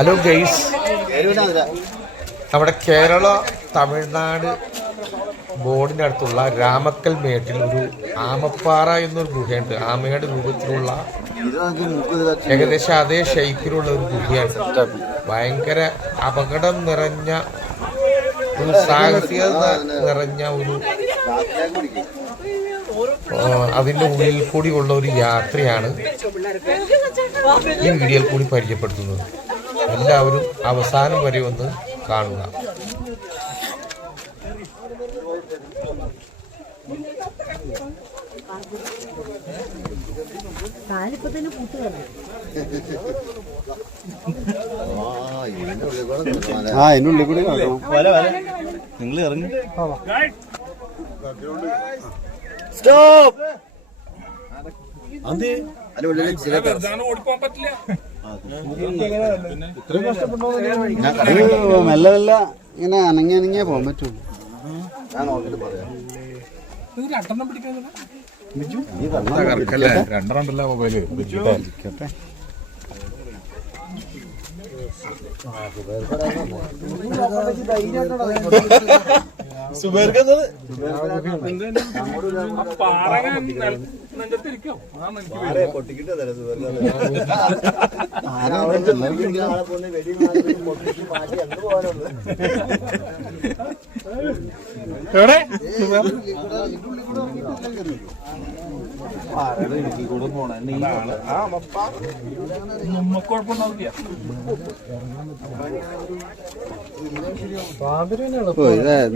Hello guys, നമ്മുടെ കേരള തമിഴ്നാട് ബോർഡിനടുത്തുള്ള രാമക്കൽ മേട്ടിൽ ഒരു ആമപ്പാറ എന്നൊരു ഗുഹയുണ്ട്. ആമയുടെ രൂപത്തിലുള്ള ഏകദേശം അതേ ഷേപ്പിലുള്ള ഒരു ഗുഹയാണ്. ഭയങ്കര അപകടം നിറഞ്ഞ ഒരു സാഹസികത നിറഞ്ഞ ഒരു അതിൻ്റെ ഉള്ളിൽ കൂടി ഉള്ള ഒരു യാത്രയാണ് ഈ വീഡിയോയിൽ കൂടി പരിചയപ്പെടുത്തുന്നത്. എല്ലാവരും അവസാനം വരെ ഒന്ന് കാണുക. അതിനുള്ളിൽ കൂടി നിങ്ങൾ ഇറങ്ങി സ്റ്റോപ്പ്. മെല്ലെ മെല്ലെ ഇങ്ങനെ അനങ്ങി അനങ്ങിയേ പോകാൻ പറ്റുള്ളൂ. ഞാൻ നോക്കിട്ട് പറയാം. രണ്ടെണ്ണ മൊബൈല്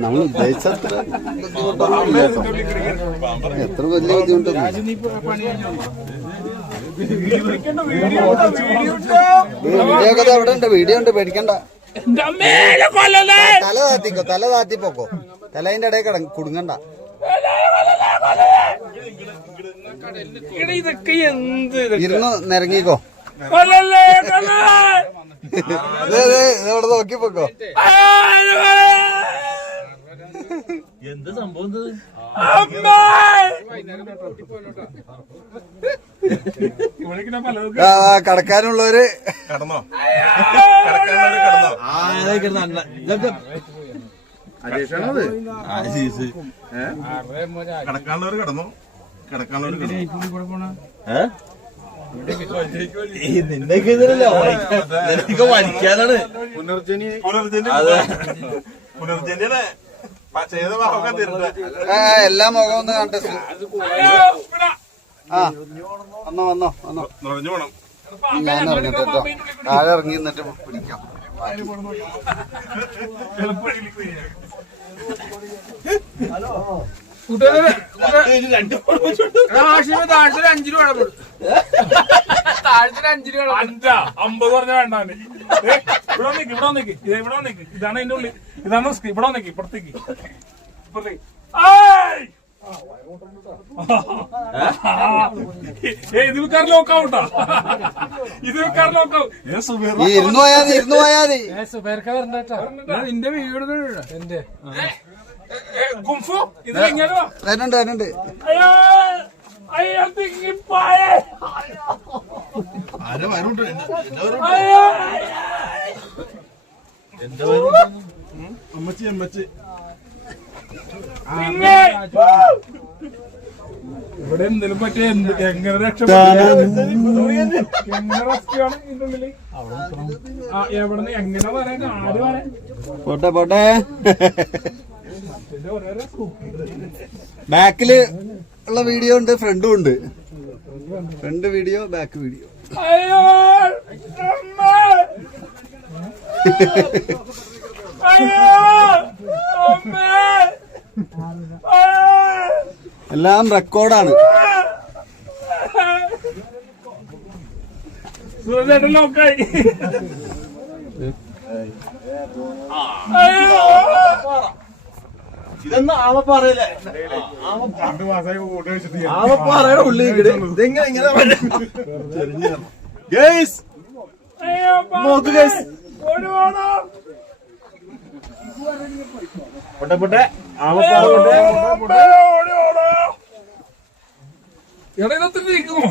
നമ്മൾ ഉദ്ദേശിച്ചത്ര എത്ര വലിയ ബുദ്ധിമുട്ടൊന്നും. വീഡിയോ ഒക്കെ അവിടെ ഉണ്ട്, വീഡിയോ ഉണ്ട്, പേടിക്കണ്ട. തല താത്തിക്കോ, തല താത്തിപ്പോക്കോ, തല അതിന്റെ ഇടയിൽ കുടുങ്ങണ്ട. ഇരുന്ന് നിരങ്ങിക്കോ. ഇവിടെ നോക്കിപ്പോക്കോ. എന്ത് സംഭവം കടക്കാനുള്ളവര് കടന്നോ? കടക്കാനുള്ളവര് കടന്നോ? കടക്കാനുള്ളവര് നിന്നൊക്കെ വലിക്കാനാണ്. പുനർജന്യാണ് ചെയ്ത ഭാഗമൊക്കെ തരുന്നത്. എല്ലാ മുഖം ഒന്ന് കണ്ട. ആ വന്നോ വന്നോ വന്നോ. നിറഞ്ഞു പോണം. ഞാൻ ഇറങ്ങിട്ട് കേട്ടോ, താഴെ ഇറങ്ങി നിന്നിട്ട് പിടിക്കാം. അമ്പത് പറഞ്ഞ വേണ്ടാന്ന്. ഇവിടെ നിക്ക് ഇതാണ് അതിന്റെ ഉള്ളിൽ. ഇതാണ് ഇവിടെ നിക്ക്, ഇപ്പുറത്തേക്ക് ഇത് വിൽക്കാർ ലോക്കാവൂട്ടാ. ഇത് വിൽക്കാർ ലോക്കാവും. ഇരുന്നു പോയാതി. നിന്റെ വീട് എന്റെ കുംഫു ഇത് എങ്ങനെ വരുന്നുണ്ട്. അമ്മച്ചി ഇവിടെ എന്തെങ്കിലും പറ്റിയ എങ്ങനെ രക്ഷപ്പെടും? എവിടെന്ന് എങ്ങനെ വരാൻ? ആര് വരാൻ? പോട്ടെ. ബാക്കില് ഉള്ള വീഡിയോ ഉണ്ട്, ഫ്രണ്ടും ഉണ്ട്. Front video, back video. എല്ലാം റെക്കോർഡാണ്. ലോക്കായി. ഇതൊന്നും ആമപ്പാറയല്ലേ? ആമപ്പാറയുടെ ഉള്ളിൽ ഇതെങ്ങനെ പൊട്ടെ ആമപ്പാറ എടാ ഇതൊക്കെ നീക്കുമോ?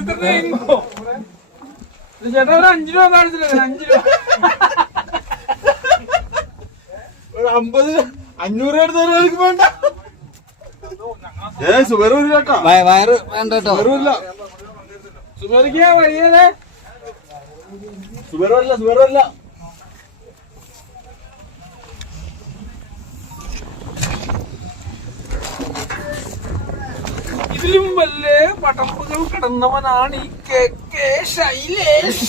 ഇതൊക്കെ നീങ്ങോ? ചേട്ടാ ഒരു 5 രൂപ കാണിച്ചില്ല 5 രൂപ 50 500 എടുത്ത് വേണ്ട. സുബേർ വരില്ല കേട്ടോ. വയറ് വേണ്ട കേട്ടോ. വരില്ല. സുബേറിക്ക് വഴിയേ സുബേർ വരില്ല. ഇതിലും വല്ലേ പടമ്പുകൾ കടന്നവനാണ് ഈ കെ ശൈലേഷ്.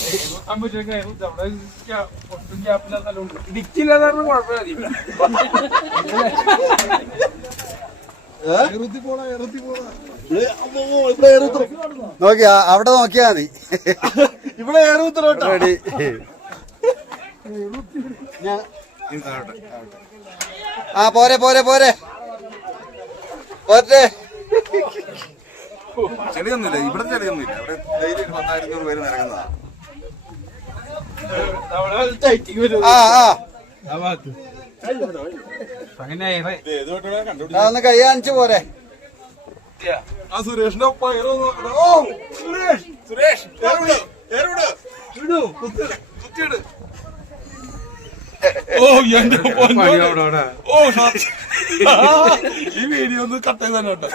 ഒട്ടും ഗ്യാപ്പില്ലാത്ത സ്ഥലമുണ്ട്. ഇടുക്കിയില്ലാതാണ് കുഴപ്പമില്ല. നോക്കി അവിടെ നോക്കിയാ മതി. ഇവിടെ ഏറുത്തലോട്ടോ. റെഡി. ആ പോരെ പോരട്ടെ. ചെളിയൊന്നുമില്ല, ഇവിടെ ചെളിയൊന്നുമില്ല. ഇവിടെ ഡെയിലി 10,000 പേര് നിറങ്ങുന്നതാ. ഒന്ന് കൈ കാണിച്ചു പോരെ. ആ സുരേഷിന്റെ ഒപ്പം സുരേഷ് ഓ എന്റെ ഓ ഈ വീഡിയോ ഒന്ന് കട്ട് ചെയ്ത് തന്നെ കേട്ടോ.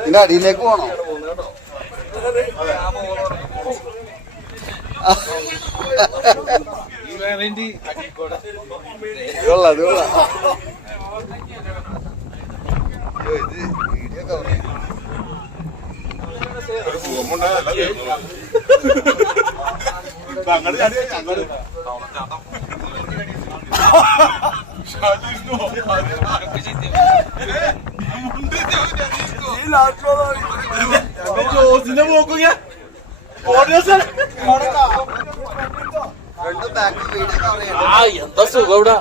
ഇതിന്റെ അടിയിലേക്ക് പോണോ? കൊള്ളാം. വീഡിയോ കവർ ജോസിന്റെ പോക്കും രണ്ടും ബാക്കിൽ വീഡിയോ കവർ ചെയ്യണം. എന്താ സുഖം ഇവിടെ.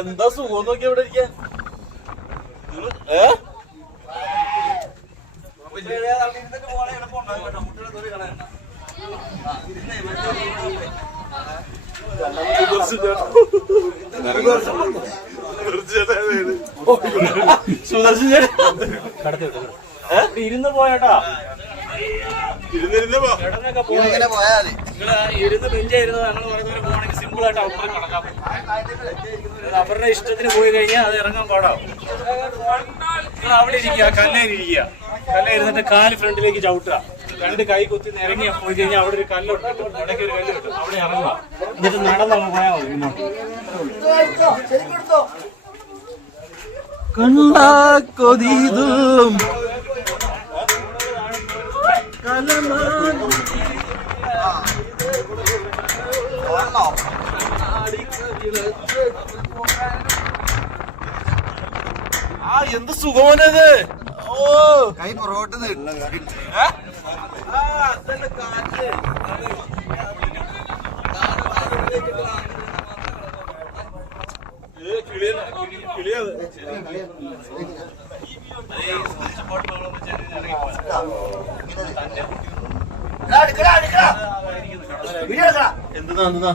എന്താ സുഖം നോക്കി ഇവിടെ ഇരിക്കാൻ. സുദർശൻ ഇരുന്ന് പോയാട്ടാ. ഇങ്ങനെ പോയാ മതി. ഇരുന്ന് ബെഞ്ചായിരുന്നു ഞങ്ങൾ പറയുന്നവരെ പോകണമെങ്കിൽ സിമ്പിൾ ആയിട്ട് അപ്പുറം കടക്കാൻ പറ്റും. അവരുടെ ഇഷ്ടത്തിന് പോയി കഴിഞ്ഞാൽ അത് ഇറങ്ങാൻ പാടാവും. നിങ്ങൾ അവിടെ ഇരിക്കുക, കല്ലേരിക്കുക. കല്ലേരുന്നിട്ട് കാല് ഫ്രണ്ടിലേക്ക് ചവിട്ടുക. 2 കൈ കുത്തി നിരങ്ങി പോയി കഴിഞ്ഞാൽ അവിടെ ഒരു കല്ലുണ്ട്, ഇടയ്ക്ക് ഒരു കല്ല് കിട്ടും, അവിടെ ഇറങ്ങുക. എന്നിട്ട് നടന്നങ്ങ് പോയാൽ മതി മുന്നോട്ട്. കണ്ടാ കൊതിതും എന്ത് സുഖമാനത്. കൈ പുറകോട്ട് നീട്ട. എന്താ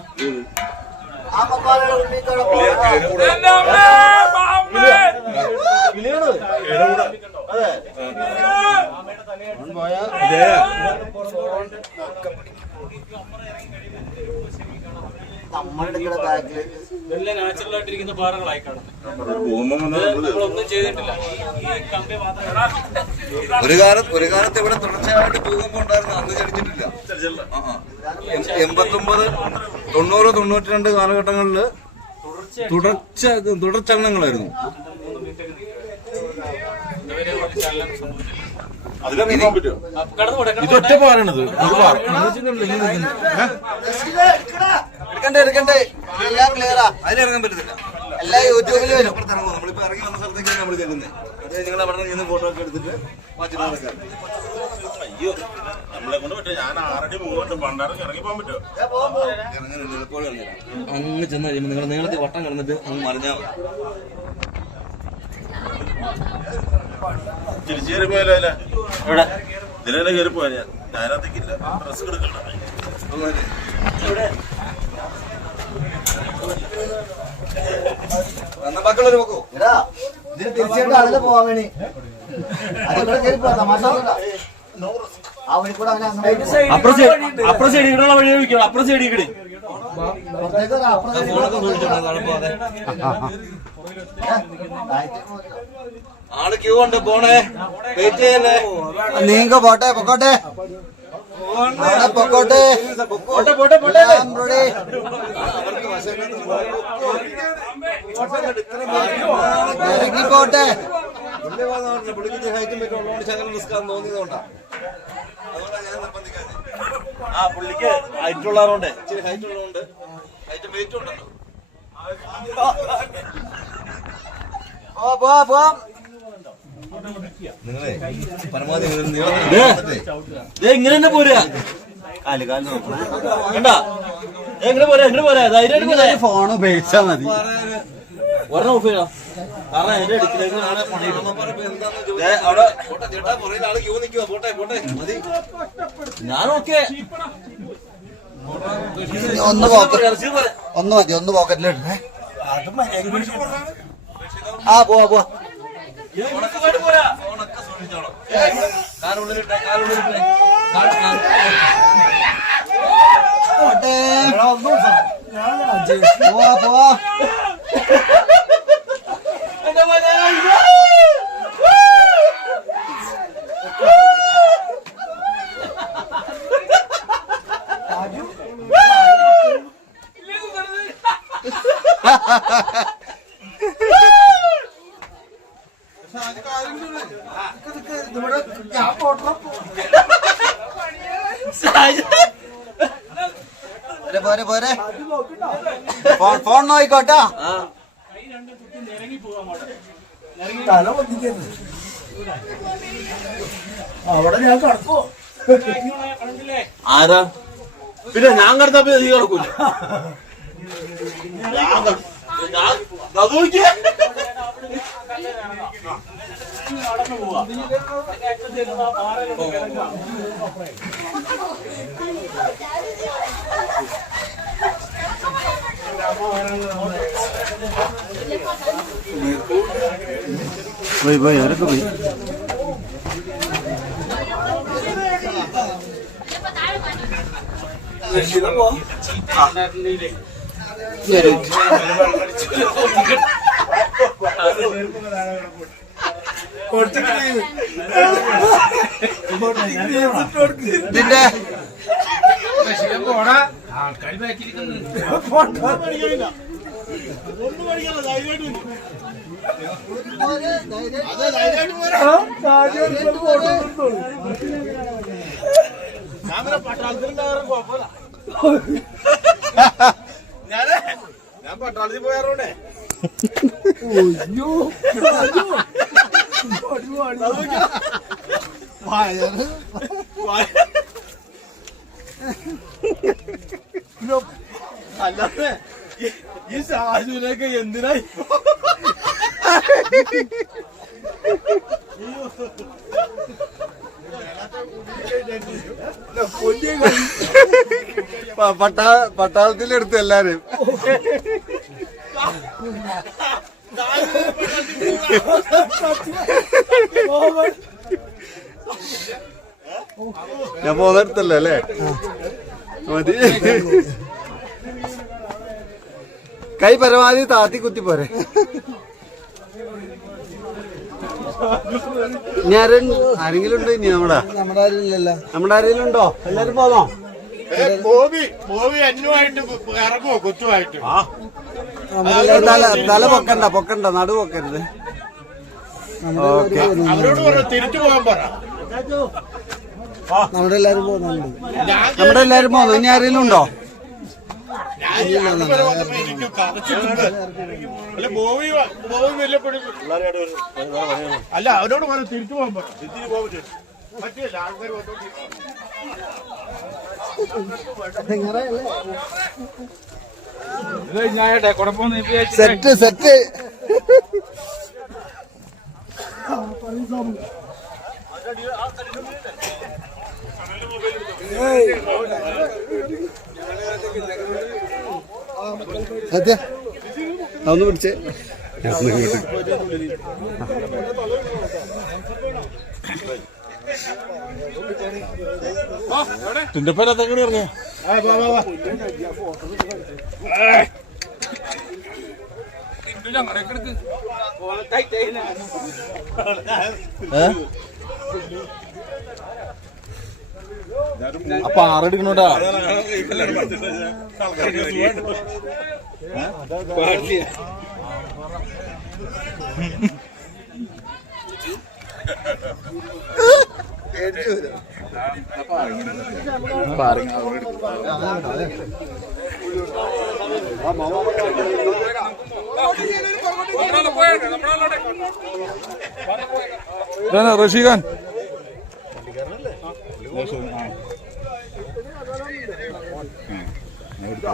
നമ്മളെടുക്കുന്ന ബാക്കില് ഇതെല്ലാം നാച്ചുറൽ ആയിട്ടിരിക്കുന്ന പാറകളായി കാണുന്നത്. നമ്മളൊന്നും ചെയ്തിട്ടില്ല. ഈ കമ്പി മാത്രം ഒരു കാലത്ത് ഇവിടെ തുടർച്ചയായിട്ട് ഭൂകമ്പം ഉണ്ടായിരുന്നു. അന്ന് ചടിച്ചിട്ടില്ല. 89, 90, 92 കാലഘട്ടങ്ങളില് തുടർച്ചലനങ്ങളായിരുന്നു. ഇതൊറ്റ പാറാണത്. എടുക്കണ്ടേ എല്ലാം ക്ലിയറാ. അതിനിറങ്ങാൻ പറ്റത്തില്ല. എല്ലാം യൂട്യൂബിൽ വരും. നമ്മളിപ്പോ ഇറങ്ങി വന്ന സ്ഥലത്തേക്കാണ് നമ്മൾ ചെല്ലുന്നത്. അത് നിങ്ങൾ അവിടെ നിന്ന് ഫോട്ടോ ഒക്കെ എടുത്തിട്ട് മാറ്റി നടക്കാം. അയ്യോ നമ്മളെ കൊണ്ട് പറ്റും. ഞാൻ 6 അടി മുമ്പോട്ട് പണ്ടാർക്ക് ഇറങ്ങി പോകാൻ പറ്റുമോ? ഇറങ്ങാനുണ്ട്. എപ്പോഴും ഇറങ്ങില്ല. അങ്ങ് ചെന്ന് കഴിയുമ്പോൾ നിങ്ങൾ നീളത്തിൽ വട്ടം കിടന്നിട്ട് അങ്ങ് മറിഞ്ഞാൽ മതി. തിരിച്ചു കയറി പോയാലോ? ഇവിടെ ഇതിലെ കയറി പോയാ ഞാനത്തേക്കില്ല. ഡ്രസ് എടുക്കണ്ട. എന്നാ ബാക്കിയുള്ളവര് നോക്കൂ. എടാ ഇതിന് തീർച്ചയായിട്ടും അതില് പോവാൻ വേണ്ടി അതിവിടെ കയറി പോവാ തമാശ ആ വഴി കൂടെ അങ്ങനെ അപ്പുറം സൈഡ് ഇവിടെയുള്ള വഴി ചോദിക്കണം. അപ്പുറം സൈഡ് ഇക്കടി പുറത്തേക്ക് വരാം, അപ്പുറം ഫോണൊക്കെ നോക്കിട്ടോ പോവാതെ. ആള് ക്യൂ ഉണ്ട് പോണേ. വെയിറ്റ് ചെയ്യല്ലേ. നീങ്ക പോട്ടെ പൊക്കോട്ടെ അവിടെ പൊക്കോട്ടെ I'm ready. ഇറങ്ങി പോട്ടെ ആ പുള്ളിക്ക് ഹൈറ്റ് ഉള്ളതുകൊണ്ട് ഇച്ചിരി ഹൈറ്റ് ഉള്ളതുകൊണ്ട് ഹൈറ്റ് വെയിറ്റ് ഉണ്ടല്ലോ. നിങ്ങളെ പരമാവധി ഇങ്ങനെ തന്നെ പോരാ. കണ്ടാ എങ്ങനെ പോരാ ധൈര്യമായിട്ട് പോരാ. ഫോൺ ഉപയോഗിച്ചാ മതി. ഒരെണ്ണം ഓഫ് ചെയ്യണം. കാരണം എന്റെ അടുക്കിലേക്ക് അവിടെ ചേട്ടാ പുറകിൽ ആള് ക്യൂ നിൽക്കുക. പോട്ടെ മതി. ഞാൻ ഓക്കെ ഒന്ന് മതി, ഒന്ന് പോക്കറ്റിലിടേ. ആ പോവാ പോരാ. ഫോണൊക്കെ സൂക്ഷിച്ചോളാം. കാലുള്ളിലിട്ടെ പോവാ പോരെ ഫോൺ നോയിക്കോട്ടാ. അവിടെ ഞാൻ കടക്കോ ആരാ പിന്നെ ഞാൻ കടത്തപ്പോ നീ കിടക്കൂല. നടന്നു പോവാ. പോയി അവരൊക്കെ പോയി. ഇതിന്റെ ആൾക്കാർ ബാക്കിയിരിക്കുന്നു. ഞാൻ പട്ടാളത്തിൽ പോയാറോടെ അല്ലാതെ ഈ സാജുവിനൊക്കെ എന്തിനായി പട്ടാളത്തിലെടുത്തു എല്ലാരും. ഞാൻ പോന്നെടുത്തല്ലോ അല്ലേ മതി. കൈ പരമാവധി താത്തി കുത്തി പോരെ. ഇനി ആരെങ്കിലും ഉണ്ടോ? ഇനി നമ്മുടെ ആരെങ്കിലും ഉണ്ടോ? എല്ലാരും പോന്നോ? തല പൊക്കണ്ട നടു പൊക്കരുത്. ഓക്കെ നമ്മുടെ എല്ലാരും പോകുന്നു. ഇനി ആരെങ്കിലും ഉണ്ടോ? അല്ല അവരോട് പറഞ്ഞു തിരിച്ചു പോകാൻ പറ്റില്ല. ആൾക്കാർ സെറ്റ് സത്യ അതൊന്ന് പിടിച്ചേ നിന്റെ പേരത്തെങ്ങനെ ഇറങ്ങിയ അങ്ങനെയൊക്കെ എടുക്ക് അപ്പൊ ആറെടുക്കണോട്ടാ റഷീഖാൻ ചേട്ടാ